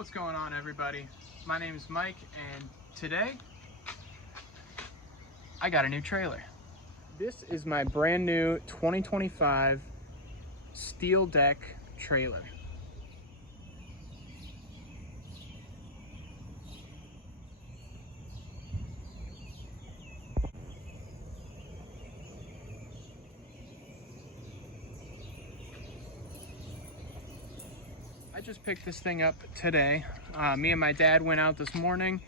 What's going on, everybody? My name is Mike, and today I got a new trailer. This is my brand new 2025 steel deck trailer. I just picked this thing up today. Me and my dad went out this morning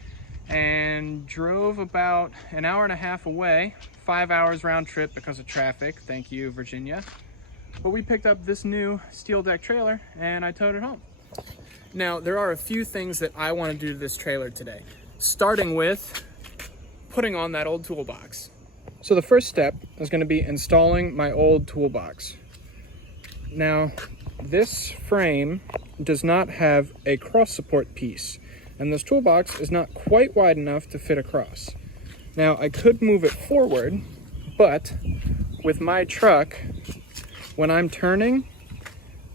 and drove about an hour and a half away, 5 hours round trip because of traffic. Thank you, Virginia. But we picked up this new steel deck trailer and I towed it home. Now, there are a few things that I want to do to this trailer today, starting with putting on that old toolbox. So the first step is going to be installing my old toolbox. Now, this frame does not have a cross support piece, and this toolbox is not quite wide enough to fit across. Now, I could move it forward, but with my truck, when I'm turning,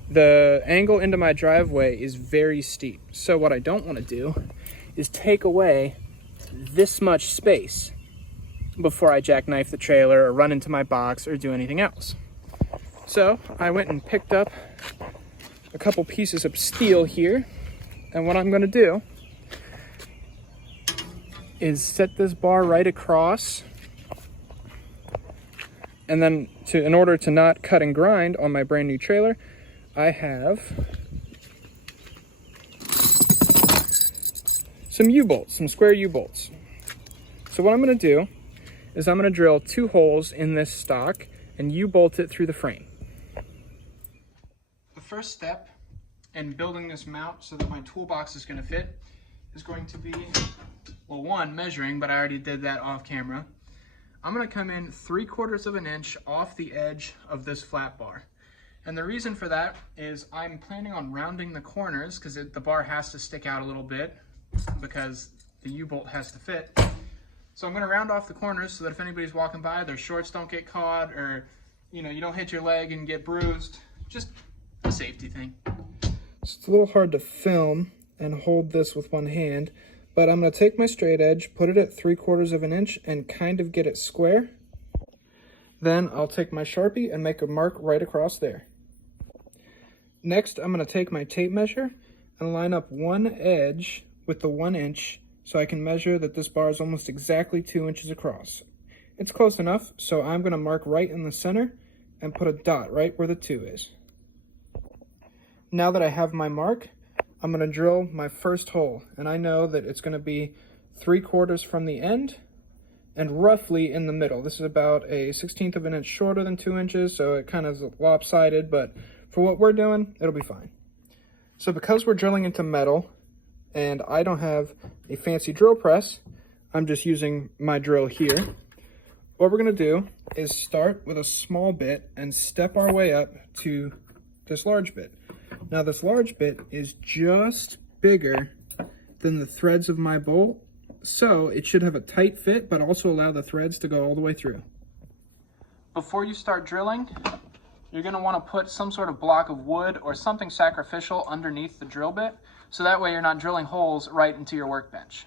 the angle into my driveway is very steep. So what I don't want to do is take away this much space before I jackknife the trailer or run into my box or do anything else. So I went and picked up a couple pieces of steel here, and what I'm going to do is set this bar right across, and then in order to not cut and grind on my brand new trailer, I have some U-bolts, some square U-bolts. So what I'm going to do is I'm going to drill 2 holes in this stock and U-bolt it through the frame. The first step in building this mount so that my toolbox is going to fit is going to be, well, one, measuring, but I already did that off camera. I'm going to come in 3/4 of an inch off the edge of this flat bar. And the reason for that is I'm planning on rounding the corners because the bar has to stick out a little bit because the U-bolt has to fit. So I'm going to round off the corners so that if anybody's walking by, their shorts don't get caught, or you don't hit your leg and get bruised. Just a safety thing. It's a little hard to film and hold this with one hand, but I'm going to take my straight edge, put it at 3/4 of an inch, and kind of get it square. Then I'll take my Sharpie and make a mark right across there. Next, I'm going to take my tape measure and line up one edge with the 1 inch so I can measure that this bar is almost exactly 2 inches across. It's close enough, so I'm going to mark right in the center and put a dot right where the 2 is. Now that I have my mark, I'm going to drill my first hole, and I know that it's going to be 3/4 from the end and roughly in the middle. This is about a 1/16 of an inch shorter than 2 inches, so it kind of is lopsided, but for what we're doing, it'll be fine. So because we're drilling into metal and I don't have a fancy drill press, I'm just using my drill here. What we're going to do is start with a small bit and step our way up to this large bit. Now this large bit is just bigger than the threads of my bolt, so it should have a tight fit, but also allow the threads to go all the way through. Before you start drilling, you're going to want to put some sort of block of wood or something sacrificial underneath the drill bit, so that way you're not drilling holes right into your workbench.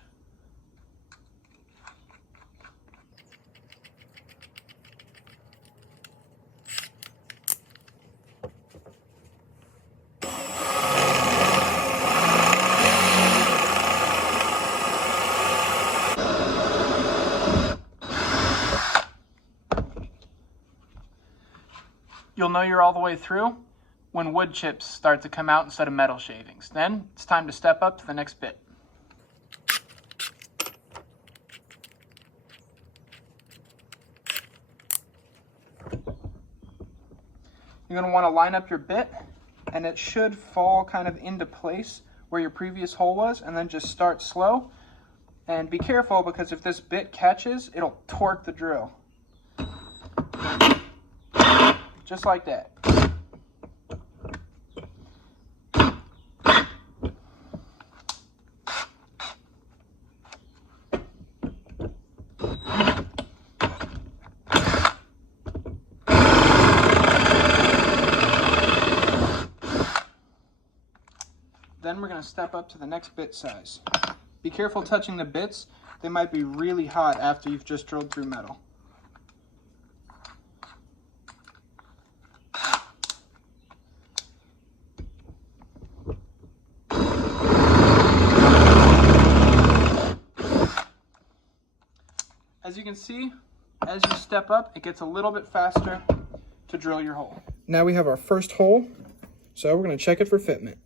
You'll know you're all the way through when wood chips start to come out instead of metal shavings. Then it's time to step up to the next bit. You're going to want to line up your bit, and it should fall kind of into place where your previous hole was, and then just start slow. And be careful, because if this bit catches, it'll torque the drill. Just like that. Then we're going to step up to the next bit size. Be careful touching the bits. They might be really hot after you've just drilled through metal. As you can see, as you step up, it gets a little bit faster to drill your hole. Now we have our first hole, so we're going to check it for fitment.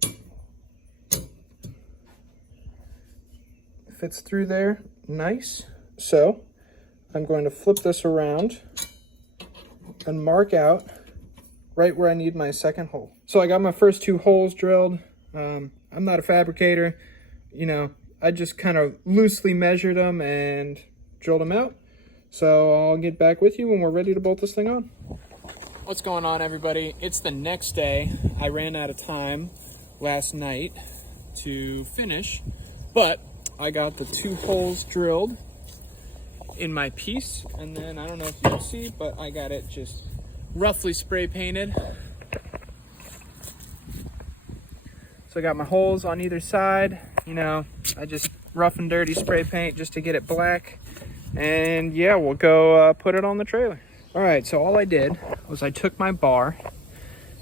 Fits through there, nice. So I'm going to flip this around and mark out right where I need my second hole. So I got my first 2 holes drilled. I'm not a fabricator, you know, I just kind of loosely measured them and drilled them out. So I'll get back with you when we're ready to bolt this thing on. What's going on, everybody? It's the next day. I ran out of time last night to finish, but I got the 2 holes drilled in my piece, and then I don't know if you can see, but I got it just roughly spray painted. So I got my holes on either side. You know, I just rough and dirty spray paint just to get it black. And yeah, we'll go put it on the trailer. All right, so all I did was I took my bar,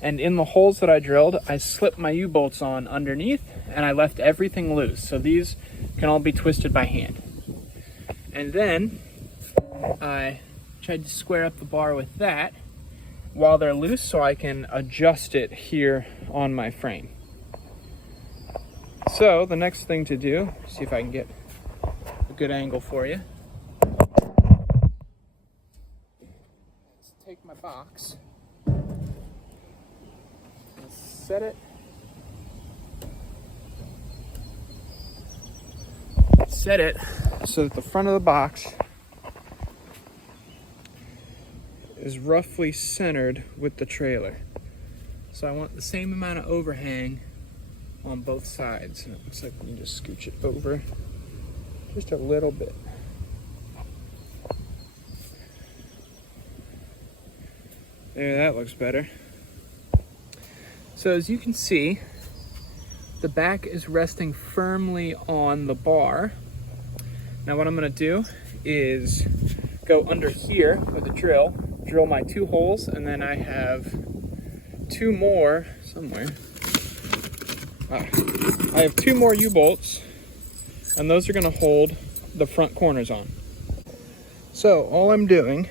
and in the holes that I drilled, I slipped my U-bolts on underneath, and I left everything loose. So these can all be twisted by hand. And then I tried to square up the bar with that while they're loose so I can adjust it here on my frame. So the next thing to do, see if I can get a good angle for you. Let's take my box and set it. Set it so that the front of the box is roughly centered with the trailer. So I want the same amount of overhang on both sides. And it looks like we can just scooch it over just a little bit. There, that looks better. So as you can see, the back is resting firmly on the bar. Now what I'm going to do is go under here with a drill my 2 holes, and then I have 2 more somewhere. I have 2 more U-bolts, and those are going to hold the front corners on. So all I'm doing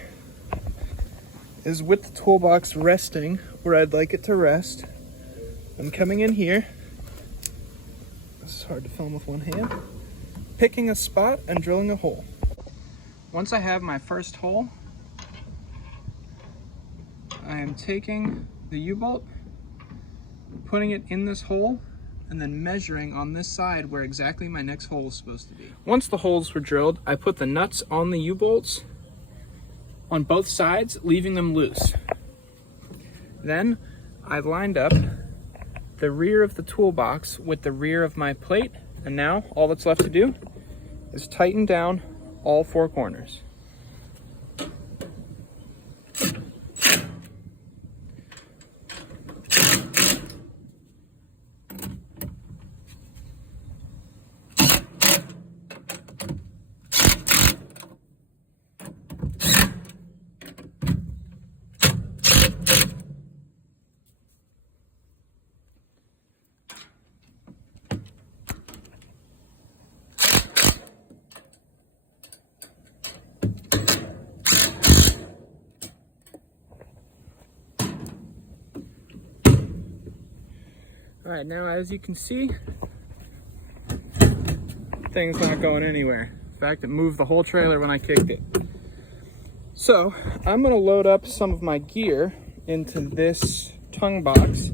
is, with the toolbox resting where I'd like it to rest, I'm coming in here. This is hard to film with one hand. Picking a spot and drilling a hole. Once I have my first hole, I am taking the U-bolt, putting it in this hole, and then measuring on this side where exactly my next hole is supposed to be. Once the holes were drilled, I put the nuts on the U-bolts on both sides, leaving them loose. Then I lined up the rear of the toolbox with the rear of my plate, and now all that's left to do is tighten down all 4 corners. All right, now as you can see, thing's not going anywhere. In fact, it moved the whole trailer when I kicked it. So I'm gonna load up some of my gear into this tongue box,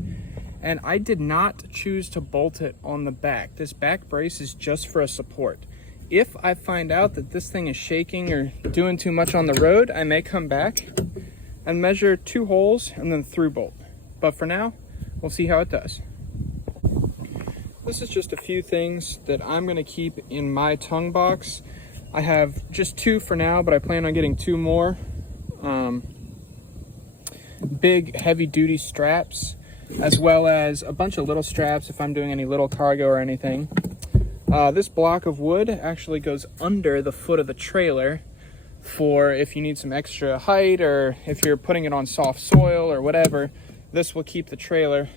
and I did not choose to bolt it on the back. This back brace is just for a support. If I find out that this thing is shaking or doing too much on the road, I may come back and measure 2 holes and then through bolt. But for now, we'll see how it does. This is just a few things that I'm gonna keep in my tongue box. I have just 2 for now, but I plan on getting 2 more. Big heavy duty straps as well as a bunch of little straps if I'm doing any little cargo or anything. This block of wood actually goes under the foot of the trailer for if you need some extra height, or if you're putting it on soft soil or whatever. This will keep the trailer,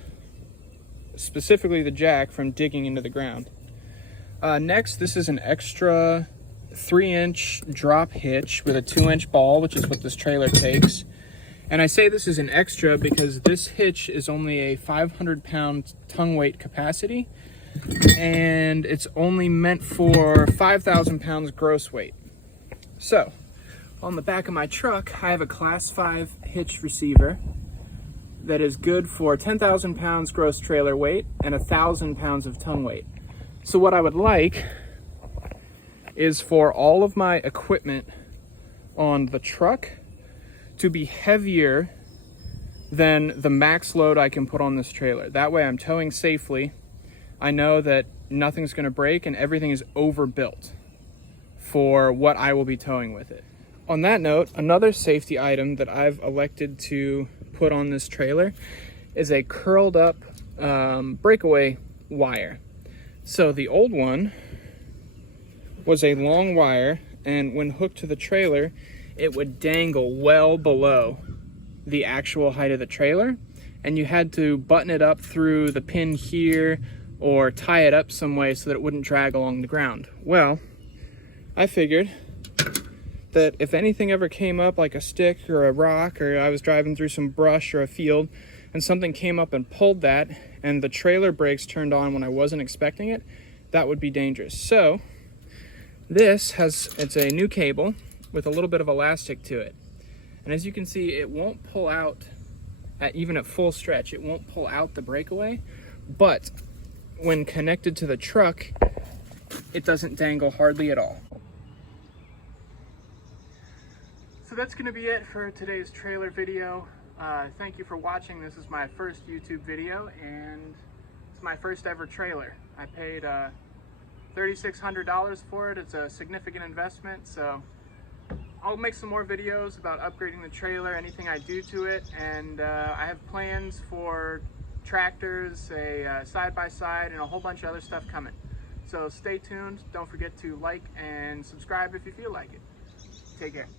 specifically the jack, from digging into the ground. Next, this is an extra 3-inch drop hitch with a 2-inch ball, which is what this trailer takes. And I say this is an extra because this hitch is only a 500-pound tongue weight capacity, and it's only meant for 5,000 pounds gross weight. So, on the back of my truck, I have a Class 5 hitch receiver that is good for 10,000 pounds gross trailer weight and 1,000 pounds of tongue weight. So what I would like is for all of my equipment on the truck to be heavier than the max load I can put on this trailer. That way I'm towing safely. I know that nothing's gonna break and everything is overbuilt for what I will be towing with it. On that note, another safety item that I've elected to put on this trailer is a curled up breakaway wire. So the old one was a long wire, and when hooked to the trailer, it would dangle well below the actual height of the trailer, and you had to button it up through the pin here or tie it up some way so that it wouldn't drag along the ground. Well, I figured that if anything ever came up, like a stick or a rock, or I was driving through some brush or a field and something came up and pulled that and the trailer brakes turned on when I wasn't expecting it, that would be dangerous. So it's a new cable with a little bit of elastic to it. And as you can see, it won't pull out, even at full stretch, it won't pull out the breakaway, but when connected to the truck, it doesn't dangle hardly at all. So that's going to be it for today's trailer video. Thank you for watching. This is my first YouTube video, and it's my first ever trailer. I paid $3,600 for it. It's a significant investment, so I'll make some more videos about upgrading the trailer, anything I do to it, and I have plans for tractors, a side-by-side, and a whole bunch of other stuff coming. So stay tuned. Don't forget to like and subscribe if you feel like it. Take care.